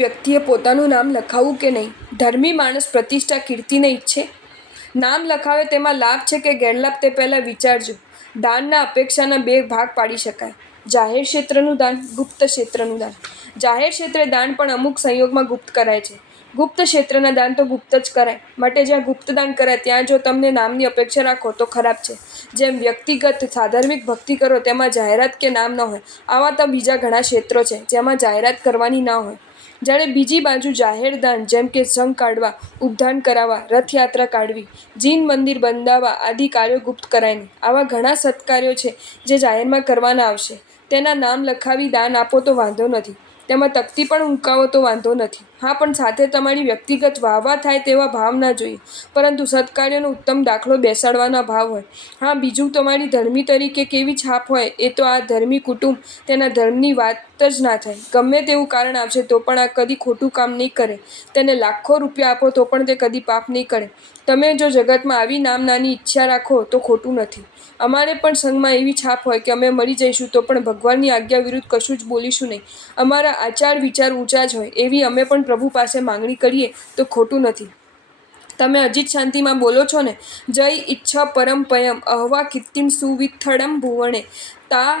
વ્યક્તિએ પોતાનું નામ લખાવવું કે નહીં? ધર્મી માણસ પ્રતિષ્ઠા કીર્તિને ઈચ્છે? નામ લખાવે તેમાં લાભ છે કે ગેરલાભ તે પહેલાં વિચારજો. દાનના અપેક્ષાના બે ભાગ પાડી શકાય: જાહેર ક્ષેત્રનું દાન, ગુપ્ત ક્ષેત્રનું દાન. જાહેર ક્ષેત્રે દાન પણ અમુક સંયોગમાં ગુપ્ત કરાય છે. ગુપ્ત ક્ષેત્રના દાન તો ગુપ્ત જ કરાય. માટે જ્યાં ગુપ્ત દાન કરાય ત્યાં જો તમને નામની અપેક્ષા રાખો તો ખરાબ છે. જેમ વ્યક્તિગત સાધર્મિક ભક્તિ કરો તેમાં જાહેરાત કે નામ ન હોય, આવા તો બીજા ઘણા ક્ષેત્રો છે જેમાં જાહેરાત કરવાની ના હોય. જ્યારે બીજી બાજુ જાહેર દાન જેમ કે સંઘ કાઢવા, ઉપદાન કરાવવા, રથયાત્રા કાઢવી, જીન મંદિર બંધાવવા આદિ કાર્યો ગુપ્ત કરાય નહીં. આવા ઘણા સત્કાર્યો છે જે જાહેરમાં કરવાના આવશે. તેના નામ લખાવી દાન આપો તો વાંધો નથી. તેમાં તકતી પણ ઉંકાવો તો વાંધો નથી. હા, પણ સાથે તમારી વ્યક્તિગત વાહવા થાય તેવા ભાવ ના જોઈએ, પરંતુ સત્કાર્યનો ઉત્તમ દાખલો બેસાડવાના ભાવ હોય. હા, બીજું તમારી ધર્મી તરીકે કેવી છાપ હોય એ તો આ ધર્મી કુટુંબ તેના ધર્મની વાત જ ના થાય. ગમે તેવું કારણ આવશે તો પણ આ કદી ખોટું કામ નહીં કરે. તેને લાખો રૂપિયા આપો તો પણ તે કદી પાપ નહીં કરે. તમે જો જગતમાં આવી નામનાની ઈચ્છા રાખો તો ખોટું નથી. અમારે પણ સંઘમાં એવી છાપ હોય કે અમે મરી જઈશું તો પણ ભગવાનની આજ્ઞા વિરુદ્ધ કશું જ બોલીશું નહીં. અમારા આચાર વિચાર ઊંચા જ હોય એવી અમે પણ પ્રભુ પાસે માંગણી કરીએ તો ખોટું નથી. તમે હજી જ શાંતિમાં બોલો છો ને? જય ઈચ્છા પરમપયમ અહવા કીર્તિમ સુવિથ્થડમ ભુવણે તા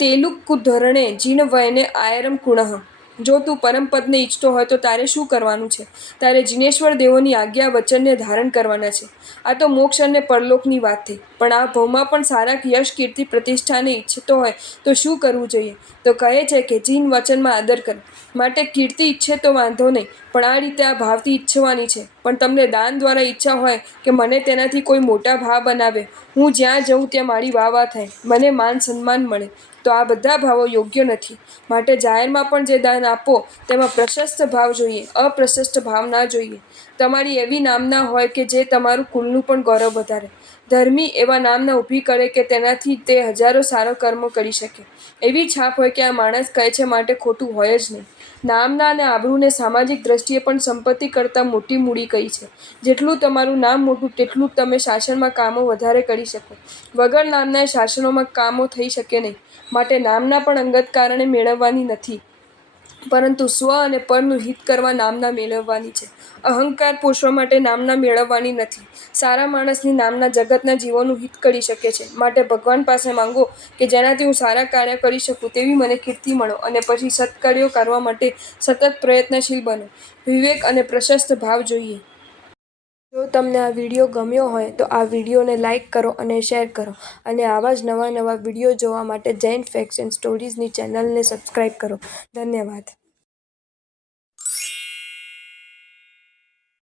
તેલુક્કુધરણે જીનવયને આયરમ કુણઃ. જો તું પરમપદને ઈચ્છતો હોય તો તારે શું કરવાનું છે? તારે જીનેશ્વર દેવોની આજ્ઞા વચનને ધારણ કરવાના છે. આ તો મોક્ષ અને પરલોકની વાત થઈ. પણ આ ભવમાં પણ સારા યશ કીર્તિ પ્રતિષ્ઠાને ઈચ્છતો હોય તો શું કરવું જોઈએ? તો કહે છે કે જીન વચનમાં આદર કર. માટે કીર્તિ ઈચ્છે તો વાંધો નહીં, પણ આ રીતે આ ભાવથી ઈચ્છવાની છે. પણ તમને દાન દ્વારા ઈચ્છા હોય કે મને તેનાથી કોઈ મોટા ભાવ બનાવે, હું જ્યાં જઉં ત્યાં મારી વાહ થાય, મને માન સન્માન મળે, તો આ બધા ભાવો યોગ્ય નથી. માટે જાહેરમાં પણ જે દાન આપો તેમાં પ્રશસ્ત ભાવ જોઈએ, અપ્રશસ્ત ભાવ ના જોઈએ. તમારી એવી નામના હોય કે જે તમારું કુળનું પણ ગૌરવ વધારે. ધર્મી એવા નામના ઊભી કરે કે તેનાથી તે હજારો સારો કર્મ કરી શકે. એવી છાપ હોય કે આ માણસ કહે છે માટે ખોટું હોય જ નહીં. નામના અને આબરૂને સામાજિક દ્રષ્ટિએ પણ સંપત્તિ કરતાં મોટી મૂડી કહી છે. જેટલું તમારું નામ મોટું તેટલું તમે શાસનમાં કામો વધારે કરી શકો. વગર નામના શાસનોમાં કામો થઈ શકે નહીં. માટે નામના પણ અંગત કારણે મેળવવાની નથી, પરંતુ સ્વ અને પરનું હિત કરવા નામના મેળવવાની છે. અહંકાર પોષવા માટે નામના મેળવવાની નથી. સારા માણસની નામના જગતના જીવોનું હિત કરી શકે છે. માટે ભગવાન પાસે માંગો કે જેનાથી હું સારા કાર્ય કરી શકું તેવી મને કીર્તિ મળો, અને પછી સત્કાર્યો કરવા માટે સતત પ્રયત્નશીલ બનો. વિવેક અને પ્રશસ્ત ભાવ જોઈએ. જો તમને આ વિડીયો ગમ્યો હોય તો આ વિડીયોને લાઇક કરો અને શેર કરો, અને આવા જ નવા વિડીયો જોવા માટે જૈન ફેક્ટ્સ એન્ડ સ્ટોરીઝની ચેનલને સબસ્ક્રાઈબ કરો. ધન્યવાદ.